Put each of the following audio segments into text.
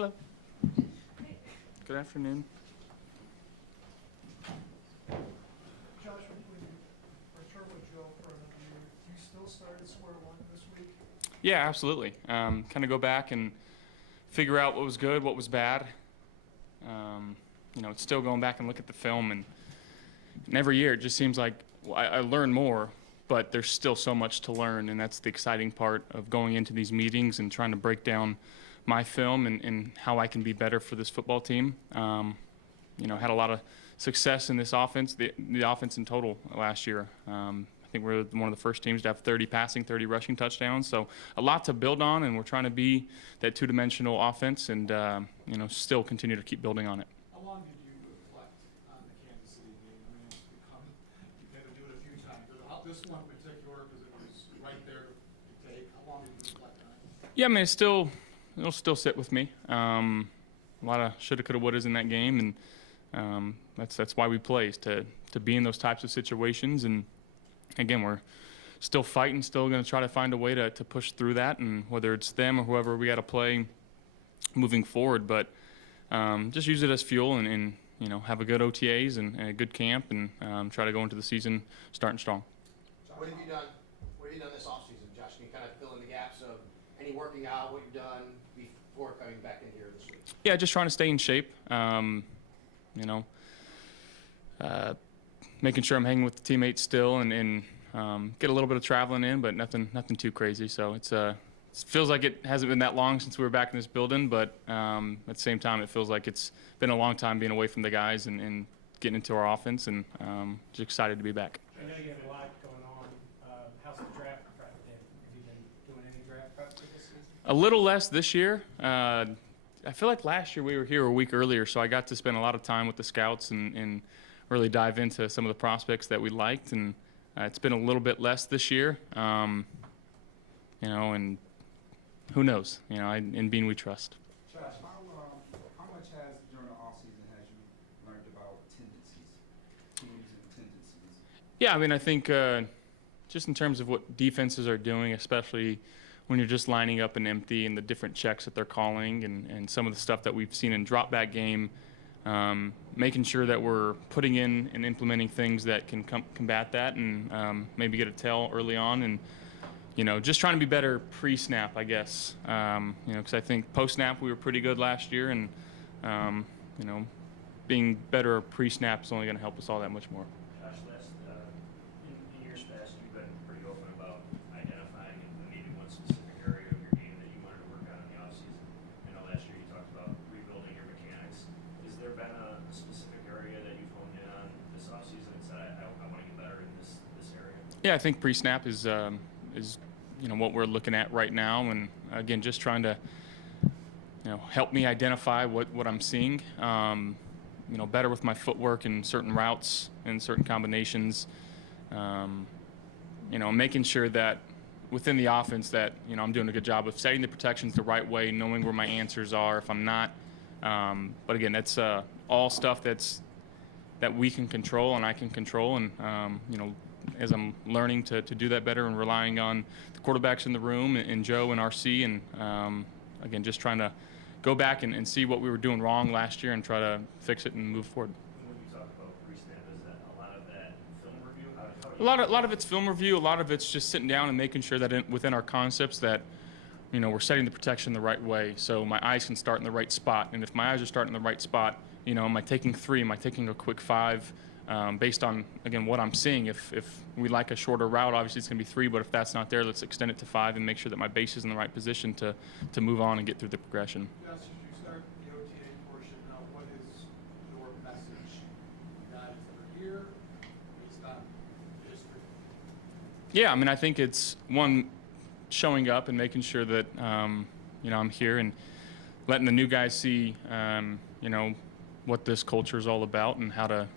Hello. Good afternoon. Josh, when you return with Joe for another year, do you still start at square one this week? Yeah, absolutely. Kind of go back and figure out what was good, what was bad. It's still going back and look at the film, and every year it just seems like I learn more, but there's still so much to learn, and that's the exciting part of going into these meetings and trying to break down my film and how I can be better for this football team. Had a lot of success in this offense, the offense in total last year. I think we're one of the first teams to have 30 passing, 30 rushing touchdowns. So a lot to build on, and we're trying to be that two-dimensional offense and, still continue to keep building on it. How long did you reflect on the Kansas City game? I mean, it's become, you've had to do it a few times. But this one in particular, because it was right there to take, how long did you reflect on it? Yeah, I mean, it'll still sit with me. A lot of shoulda, coulda, wouldas in that game, and that's why we play, is to be in those types of situations. And again, we're still fighting, still going to try to find a way to push through that, and whether it's them or whoever we got to play moving forward. But just use it as fuel and have a good OTAs and a good camp, and try to go into the season starting strong. What have you done? What have you done this offseason, Josh? Can you kind of fill in the gaps of any working out, what you've done before coming back in here this week? Yeah, just trying to stay in shape. Making sure I'm hanging with the teammates still, and get a little bit of traveling in, but nothing too crazy. So it feels like it hasn't been that long since we were back in this building, but at the same time, it feels like it's been a long time being away from the guys and getting into our offense, and just excited to be back. I know you have a lot going on. How's the draft prep been? Have you been doing any draft prep for this season? A little less this year. I feel like last year we were here a week earlier, so I got to spend a lot of time with the scouts and really dive into some of the prospects that we liked, and it's been a little bit less this year. And who knows? In Bean we trust. Josh, how much has during the offseason has you learned about tendencies, teams and tendencies? Yeah, I mean, I think just in terms of what defenses are doing, especially when you're just lining up an empty and the different checks that they're calling, and some of the stuff that we've seen in drop back game, making sure that we're putting in and implementing things that can combat that, and maybe get a tell early on, and just trying to be better pre-snap, I guess. Because I think post-snap we were pretty good last year, and being better pre-snap is only going to help us all that much more. Josh, in years past, you've been pretty open about identifying maybe one specific area of your game that you wanted to work on in the offseason. I know last year you talked about rebuilding your mechanics. Has there been a specific area that you've honed in on this offseason and said, I want to get better in this area? Yeah, I think pre-snap is what we're looking at right now, and again, just trying to help me identify what I'm seeing. Better with my footwork in certain routes and certain combinations. Making sure that within the offense that I'm doing a good job of setting the protections the right way, knowing where my answers are if I'm not. But again, that's all stuff that we can control and I can control, and as I'm learning to do that better and relying on the quarterbacks in the room and Joe and RC, and again, just trying to go back and see what we were doing wrong last year and try to fix it and move forward. When you talk about pre-snap, is that a lot of that film review? A lot of it's film review. A lot of it's just sitting down and making sure that within our concepts that we're setting the protection the right way, so my eyes can start in the right spot. And if my eyes are starting in the right spot, am I taking 3? Am I taking a quick 5? Based on, again, what I'm seeing. If we like a shorter route, obviously it's going to be 3, but if that's not there, let's extend it to 5 and make sure that my base is in the right position to move on and get through the progression. Josh, as you start the OTA portion, what is your message to guys that are here based on history? Yeah, I mean, I think it's one, showing up and making sure that I'm here and letting the new guys see what this culture is all about and how to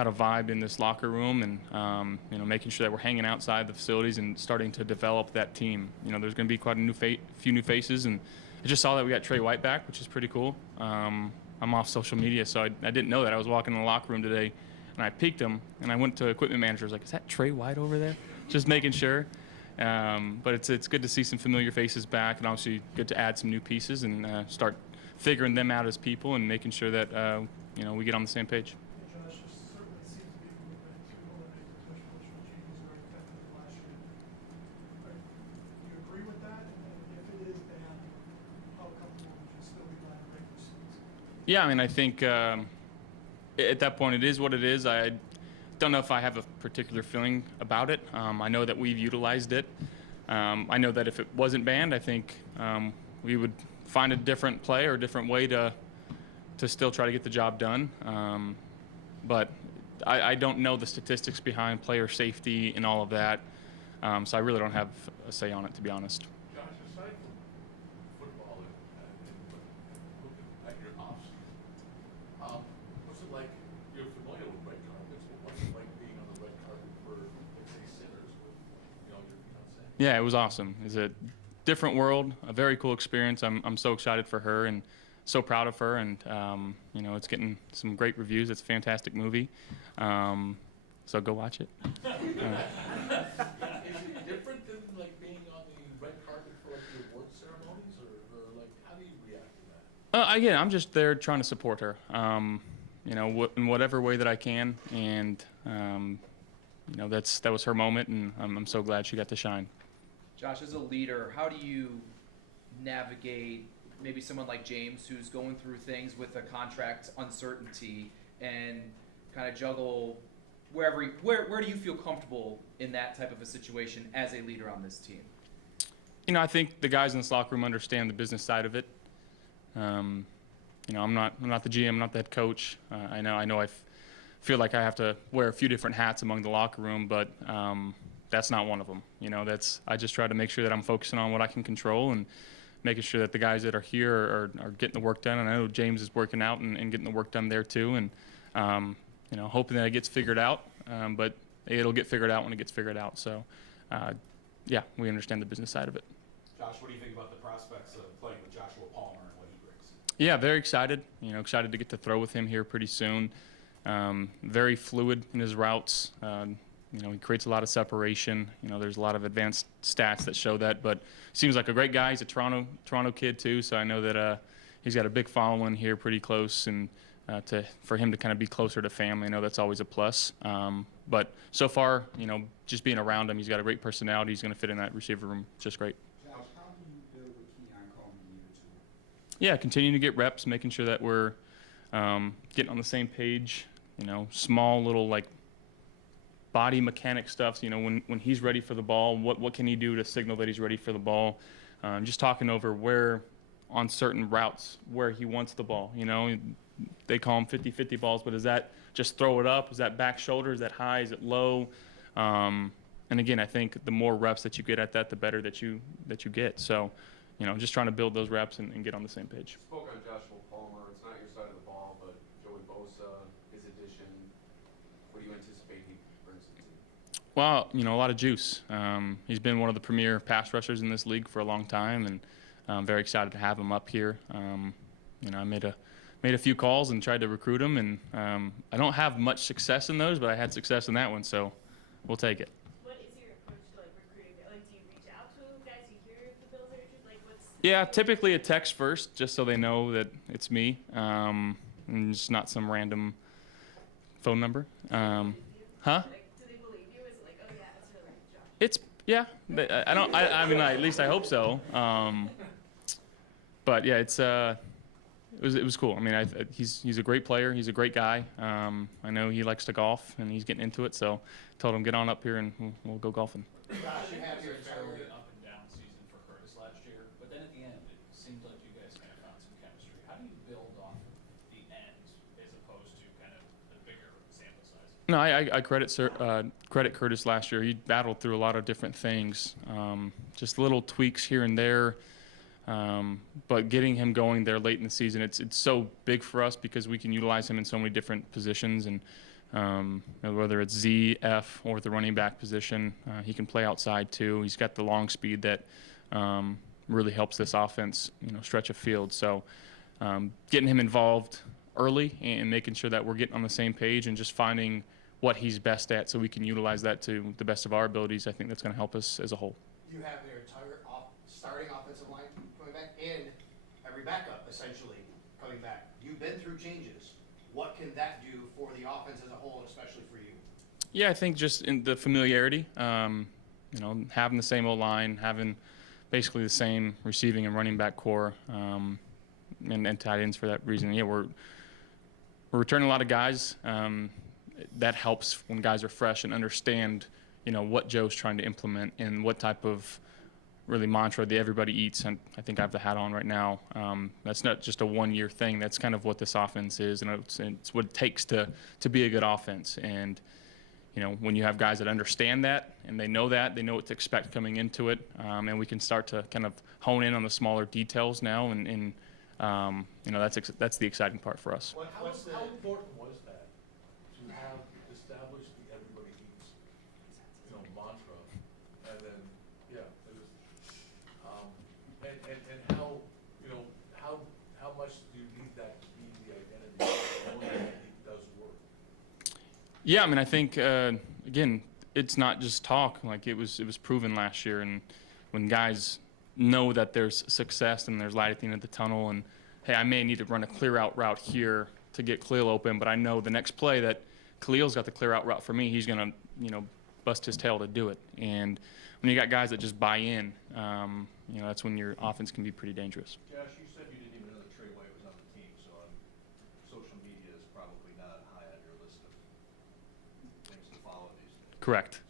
vibe in this locker room, and making sure that we're hanging outside the facilities and starting to develop that team. There's going to be quite a few new faces, and I just saw that we got Trey White back, which is pretty cool. I'm off social media, so I didn't know that. I was walking in the locker room today, and I peeked him, and I went to equipment manager. I was like, "Is that Trey White over there?" Just making sure. But it's good to see some familiar faces back, and obviously good to add some new pieces and start figuring them out as people and making sure that you know, we get on the same page. And Josh, there certainly seems to be movement to eliminate the push push regime. He's very effective last year. Do you agree with that? And if it is banned, how comfortable would you still be buying regular season? Yeah, I mean, I think at that point it is what it is. I don't know if I have a particular feeling about it. I know that we've utilized it. I know that if it wasn't banned, I think we would find a different play or a different way to still try to get the job done. But I don't know the statistics behind player safety and all of that, so I really don't have a say on it, to be honest. Josh, aside from football and looking at your off-season, what's it like, you're familiar with red carpets, but what's it like being on the red carpet for, let's say, Sinners with, you know, your fiancée? Yeah, it was awesome. It's a different world, a very cool experience. I'm so excited for her and so proud of her, and you know, it's getting some great reviews. It's a fantastic movie, so go watch it. Is it different than like being on the red carpet for like the award ceremonies, or like how do you react to that? Again, I'm just there trying to support her, you know, in whatever way that I can, and you know, that was her moment, and I'm so glad she got to shine. Josh, as a leader, how do you navigate maybe someone like James who's going through things with a contract uncertainty and kind of juggle where do you feel comfortable in that type of a situation as a leader on this team? You know, I think the guys in this locker room understand the business side of it. You know, I'm not the GM, I'm not the head coach. I know I feel like I have to wear a few different hats among the locker room, but that's not one of them. You know, I just try to make sure that I'm focusing on what I can control and making sure that the guys that are here are getting the work done. And I know James is working out and getting the work done there too. And, you know, hoping that it gets figured out. But it'll get figured out when it gets figured out. So, yeah, we understand the business side of it. Josh, what do you think about the prospects of playing with Joshua Palmer and what he brings? Yeah, very excited. You know, excited to get to throw with him here pretty soon. Very fluid in his routes. You know, he creates a lot of separation. You know, there's a lot of advanced stats that show that. But seems like a great guy. He's a Toronto kid too. So I know that he's got a big following here, pretty close, and for him to kind of be closer to family, I know that's always a plus. But so far, you know, just being around him, he's got a great personality. He's going to fit in that receiver room just great. Josh, how do you build with Keon Coleman year two? Yeah, continuing to get reps, making sure that we're getting on the same page. You know, small little like body mechanic stuff. You know, when he's ready for the ball, what can he do to signal that he's ready for the ball? Just talking over where on certain routes where he wants the ball. You know, they call them 50-50 balls, but is that just throw it up? Is that back shoulder? Is that high? Is it low? And again, I think the more reps that you get at that, the better that you get. So, you know, just trying to build those reps and get on the same page. Spoke on Joshua Palmer. It's not your side of the ball, but Joey Bosa, his addition. What do you anticipate he brings to the team? Well, you know, a lot of juice. He's been one of the premier pass rushers in this league for a long time, and I'm very excited to have him up here. You know, I made a few calls and tried to recruit him, and I don't have much success in those, but I had success in that one, so we'll take it. What is your approach to like recruiting? Like, do you reach out to guys you hear if the Bills are interested? Like, what's Yeah, typically a text first, just so they know that it's me, and just not some random phone number. Huh? like, do they believe you? Is it like, oh yeah, that's really Josh? It's yeah. I don't. I mean, at least I hope so. But yeah, it was cool. I mean, he's a great player. He's a great guy. I know he likes to golf, and he's getting into it. So, told him get on up here and we'll go golfing. Josh, you have your Very up and down season for Curtis last year, but then at the end, it seemed like you guys kind of found some chemistry. How do you build off of the end as opposed to kind of the bigger sample size? No, I credit Curtis last year. He battled through a lot of different things, just little tweaks here and there. But getting him going there late in the season, it's so big for us because we can utilize him in so many different positions, and whether it's Z, F, or the running back position, he can play outside too. He's got the long speed that really helps this offense, you know, stretch a field. So getting him involved early and making sure that we're getting on the same page and just finding what he's best at so we can utilize that to the best of our abilities, I think that's going to help us as a whole. You have their entire starting offensive line coming back and every backup essentially coming back. You've been through changes. What can that do for the offense as a whole, especially for you? Yeah, I think just in the familiarity, having the same O-line, having basically the same receiving and running back core, and tight ends for that reason. Yeah, we're returning a lot of guys. That helps when guys are fresh and understand, what Joe's trying to implement and what type of really mantra that everybody eats. And I think I have the hat on right now. That's not just a one-year thing. That's kind of what this offense is, and it's what it takes to be a good offense. And when you have guys that understand that and they know what to expect coming into it, and we can start to kind of hone in on the smaller details now, and that's the exciting part for us. How important was that to have established the everybody eats, mantra, and then, yeah, it was, and how much do you need that to be the identity knowing that it does work? Yeah, I think again, it's not just talk. Like it was proven last year, and when guys know that there's success and there's light at the end of the tunnel, and hey, I may need to run a clear out route here to get Khalil open, but I know the next play that Khalil's got the clear out route for me, he's gonna bust his tail to do it. And when you got guys that just buy in, that's when your offense can be pretty dangerous. Josh, you said you didn't even know that Trey White was on the team, so social media is probably not high on your list of things to follow these days. Correct.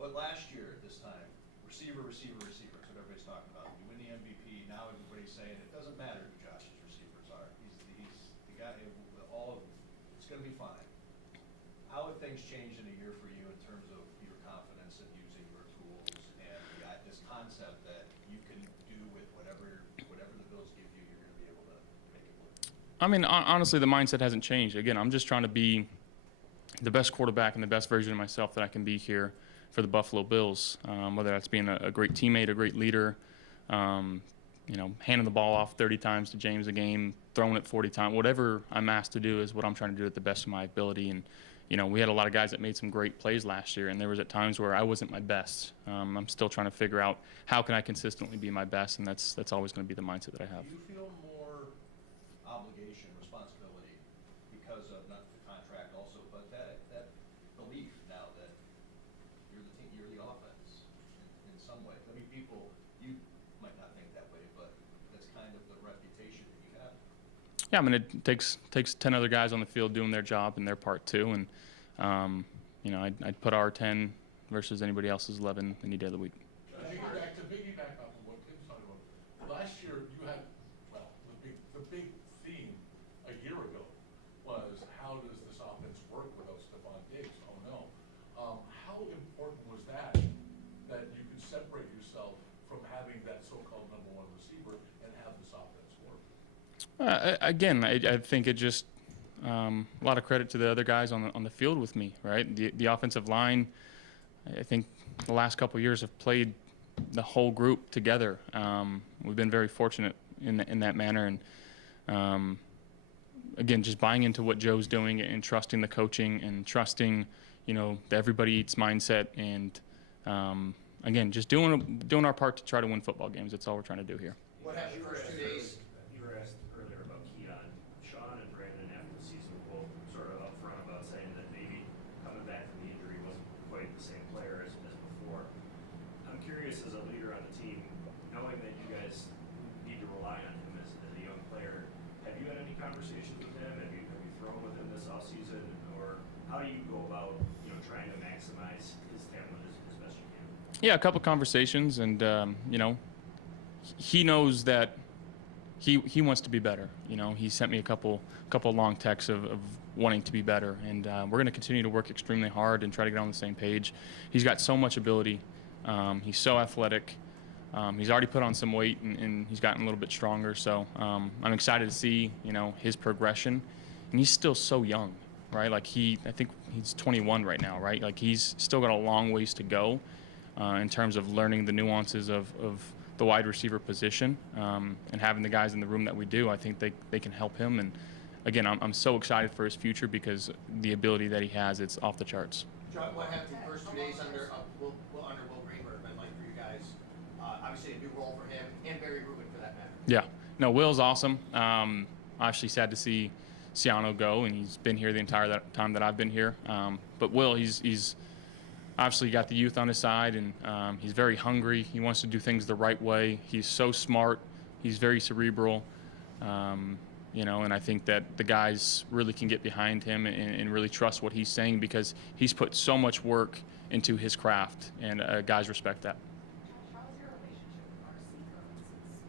But last year at this time, receiver, that's what everybody's talking about. You win the MVP, now everybody's saying it doesn't matter who Josh's receivers are. He's the guy, all of them. It's going to be fine. How have things changed in a year for you in terms of your confidence in using your tools and this concept that you can do with whatever the Bills give you, you're going to be able to make it work? Honestly, the mindset hasn't changed. Again, I'm just trying to be the best quarterback and the best version of myself that I can be here for the Buffalo Bills, whether that's being a great teammate, a great leader, handing the ball off 30 times to James a game, throwing it 40 times, whatever I'm asked to do is what I'm trying to do at the best of my ability. And, we had a lot of guys that made some great plays last year, and there was at times where I wasn't my best. I'm still trying to figure out how can I consistently be my best, and that's always going to be the mindset that I have. Do you feel more obligation, responsibility because of not the contract also, but that belief now that you're the team, you're the offense in some way? I mean, you might not think that way, but that's kind of the reputation that you have. Yeah, it takes 10 other guys on the field doing their job and their part too, and I'd put our 10 versus anybody else's 11 any day of the week. To piggyback off of what Tim's talking about, last year you had, the big theme a year ago was how does this offense work without Stephon Diggs? Oh no. How important was that you could separate yourself from having that so-called number one receiver and have this offense work? Again, I think it just a lot of credit to the other guys on the field with me, right? The offensive line, I think the last couple of years have played the whole group together. We've been very fortunate in that manner, and again, just buying into what Joe's doing and trusting the coaching and trusting, the everybody eats mindset, and again, just doing our part to try to win football games. That's all we're trying to do here. What happened the first 2 days? You were asked earlier about Keon. Sean and Brandon after the season were both sort of upfront about saying that maybe coming back from the injury wasn't quite the same player as before. I'm curious, as a leader on the team, knowing that you guys need to rely on him as a young player, have you had any conversations with him? Have you thrown with him this offseason? Or how do you go about trying to maximize his talent as best you can? Yeah, a couple conversations, and he knows that he wants to be better. He sent me a couple long texts of wanting to be better, and we're going to continue to work extremely hard and try to get on the same page. He's got so much ability. He's so athletic. He's already put on some weight, and he's gotten a little bit stronger. So I'm excited to see his progression, and he's still so young, right? Like I think he's 21 right now, right? Like he's still got a long ways to go in terms of learning the nuances of the wide receiver position, and having the guys in the room that we do. I think they can help him, and again, I'm so excited for his future because the ability that he has, it's off the charts. John, what happened the first 2 days under Will Greenberg been like for you guys? Obviously a new role for him and Barry Rubin for that matter. Yeah, No, Will's awesome. Actually sad to see Ciano go, and he's been here the entire time that I've been here. But Will, he's obviously got the youth on his side, and he's very hungry. He wants to do things the right way. He's so smart. He's very cerebral. And I think that the guys really can get behind him and really trust what he's saying because he's put so much work into his craft, and guys respect that. How has your relationship with RC grown since you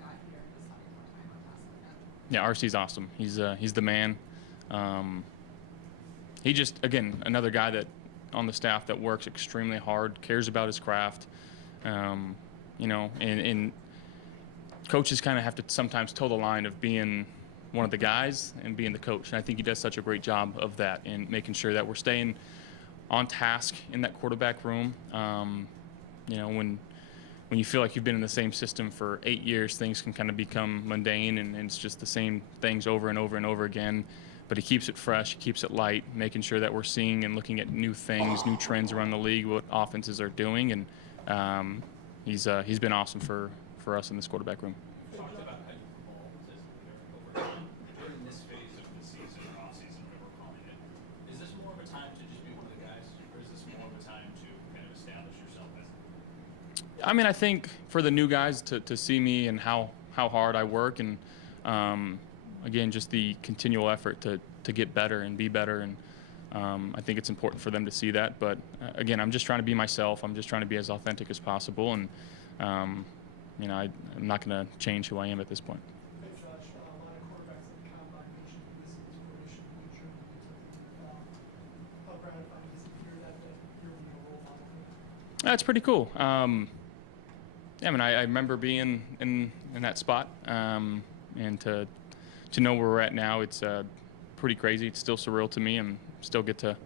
got here and just having more time on task like that? Yeah, RC's awesome. He's the man. He just, again, another guy that on the staff that works extremely hard, cares about his craft, and coaches kind of have to sometimes toe the line of being one of the guys and being the coach. And I think he does such a great job of that and making sure that we're staying on task in that quarterback room. When you feel like you've been in the same system for 8 years, things can kind of become mundane and it's just the same things over and over and over again. But he keeps it fresh, he keeps it light, making sure that we're seeing and looking at new things, new trends around the league, what offenses are doing, and he's been awesome for us in this quarterback room. Talked about how you evolved as a leader over time. During this phase of the season or off-season, whatever we're calling it, is this more of a time to just be one of the guys, or is this more of a time to kind of establish yourself as? I mean, I think for the new guys to see me and how hard I work, and again, just the continual effort to get better and be better, and I think it's important for them to see that. But again, I'm just trying to be myself. I'm just trying to be as authentic as possible, and I'm not going to change who I am at this point. Hey Josh, a lot of quarterbacks at the combine mentioned this inspiration in Germany took them. How gratifying is it to hear that you're being a role model for them? That's pretty cool. I remember being in that spot, and to know where we're at now, it's pretty crazy. It's still surreal to me, and still get to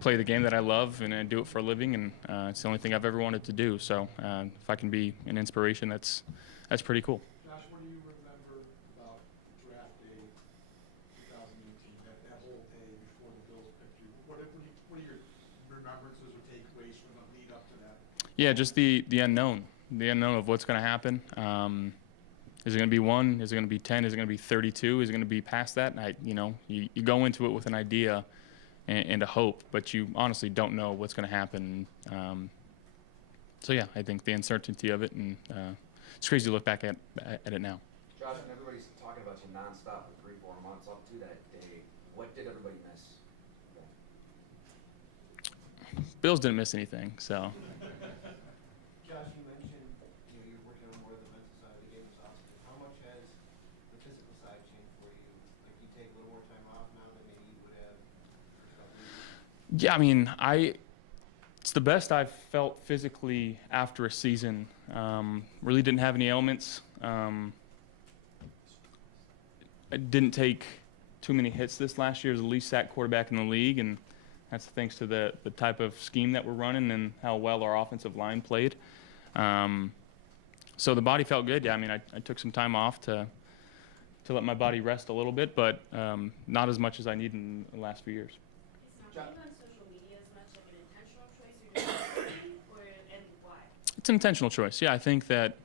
play the game that I love and do it for a living, and it's the only thing I've ever wanted to do. So if I can be an inspiration, that's pretty cool. Josh, what do you remember about draft day 2018, that whole day before the Bills picked you? What are your remembrances or takeaways from the lead up to that? Yeah, just the unknown of what's going to happen. Is it going to be 1? Is it going to be 10? Is it going to be 32? Is it going to be past that? You go into it with an idea and a hope, but you honestly don't know what's going to happen. So yeah, I think the uncertainty of it, and it's crazy to look back at it now. Josh, and everybody's talking about you nonstop for 3-4 months up to that day. What did everybody miss? Bills didn't miss anything, so. Josh, you mentioned you're working on more of the mental side of the game this offseason. How much has the physical side changed for you? Like, you take a little more time off now than maybe you would have for a couple weeks? Yeah, I mean, it's the best I've felt physically after a season. Really didn't have any ailments. I didn't take too many hits this last year. I was the least sacked quarterback in the league, and that's thanks to the type of scheme that we're running and how well our offensive line played. So the body felt good. Yeah, I mean, I took some time off to let my body rest a little bit, but not as much as I need in the last few years. Is not being on social media as much like an intentional choice you're doing, and why? It's an intentional choice. Yeah, I think that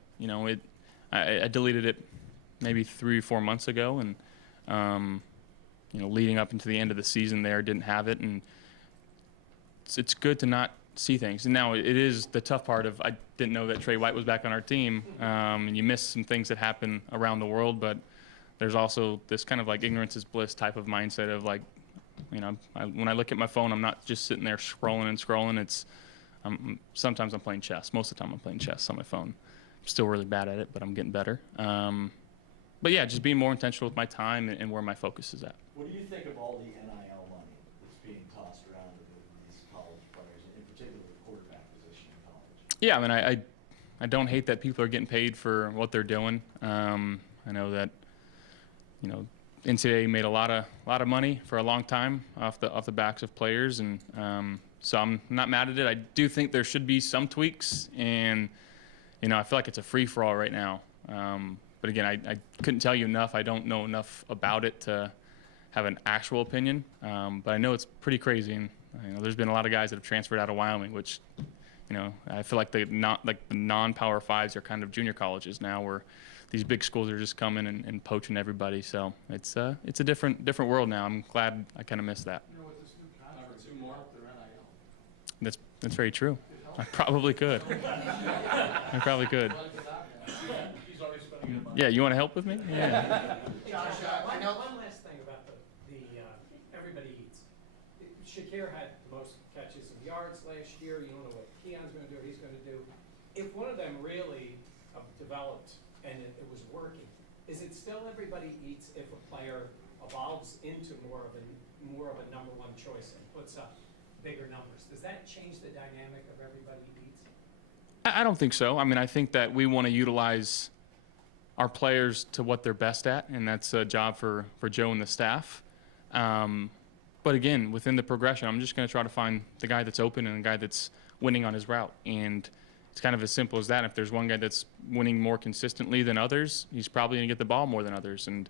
I deleted it maybe 3 or 4 months ago, and leading up into the end of the season, didn't have it, and it's good to not see things. And now it is the tough part of I didn't know that Trey White was back on our team, and you miss some things that happen around the world, but there's also this kind of like ignorance is bliss type of mindset of like, when I look at my phone, I'm not just sitting there scrolling and scrolling. Sometimes I'm playing chess. Most of the time I'm playing chess on my phone. I'm still really bad at it, but I'm getting better. But yeah, just being more intentional with my time and where my focus is at. What do you think of all the NIL money that's being tossed around to these college players, in particular the quarterback position in college? Yeah, I mean, I don't hate that people are getting paid for what they're doing. I know that, NCAA made a lot of money for a long time off the backs of players, and so I'm not mad at it. I do think there should be some tweaks, and I feel like it's a free-for-all right now. But again, I couldn't tell you enough. I don't know enough about it to have an actual opinion. But I know it's pretty crazy, and there's been a lot of guys that have transferred out of Wyoming, which You know, I feel like the non-Power Fives are kind of junior colleges now, where these big schools are just coming and poaching everybody. So it's a different world now. I'm glad I kind of missed that. You know, with this new contract, two more up their NIL. That's very true. I probably could. I probably could. He's already spending it. Yeah, you want to help with me? Yeah. Josh, I know. One last thing about the everybody eats. Shakir had the most catches of yards last year. You don't know what Keon's gonna do or he's gonna do. If one of them really developed and it was working, is it still everybody eats if a player evolves into more of a number one choice and puts up bigger numbers? Does that change the dynamic of everybody eats? I don't think so. I mean, I think that we want to utilize our players to what they're best at, and that's a job for Joe and the staff. But again, within the progression, I'm just going to try to find the guy that's open and the guy that's winning on his route. And it's kind of as simple as that. If there's one guy that's winning more consistently than others, he's probably going to get the ball more than others. And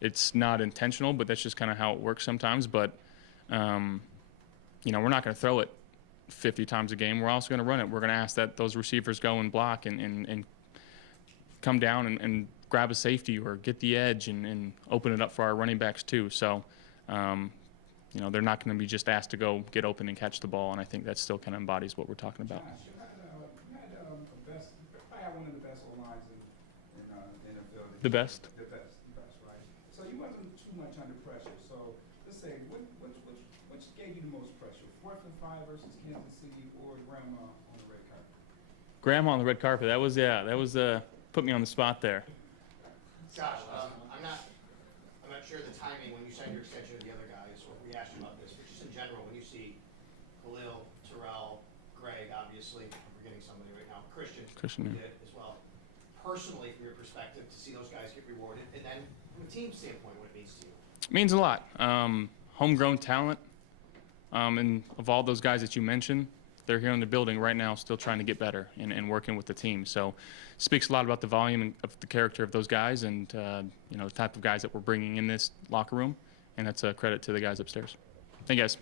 it's not intentional, but that's just kind of how it works sometimes. But, you know, we're not going to throw it 50 times a game. We're also going to run it. We're going to ask that those receivers go and block and come down and grab a safety or get the edge and open it up for our running backs too. So, you know, they're not going to be just asked to go get open and catch the ball, and I think that still kind of embodies what we're talking about. Josh, you had probably had one of the best O-lines in the NFL. The best? The best, right? So you wasn't too much under pressure. So let's say, which gave you the most pressure? 4th and 5 versus Kansas City or Grandma on the red carpet? Grandma on the red carpet. That was put me on the spot there. Josh, I'm not sure the timing when you signed your extension with the other guys, or if we asked you about this, but just in general, when you see Khalil, Terrell, Greg, obviously, I'm forgetting somebody right now, Christian Yeah. did as well. Personally, from your perspective, to see those guys get rewarded, and then from a team standpoint, what it means to you. It means a lot. Homegrown talent, and of all those guys that you mentioned, they're here in the building right now still trying to get better and working with the team. So it speaks a lot about the volume of the character of those guys and, you know, the type of guys that we're bringing in this locker room. And that's a credit to the guys upstairs. Thank you, guys.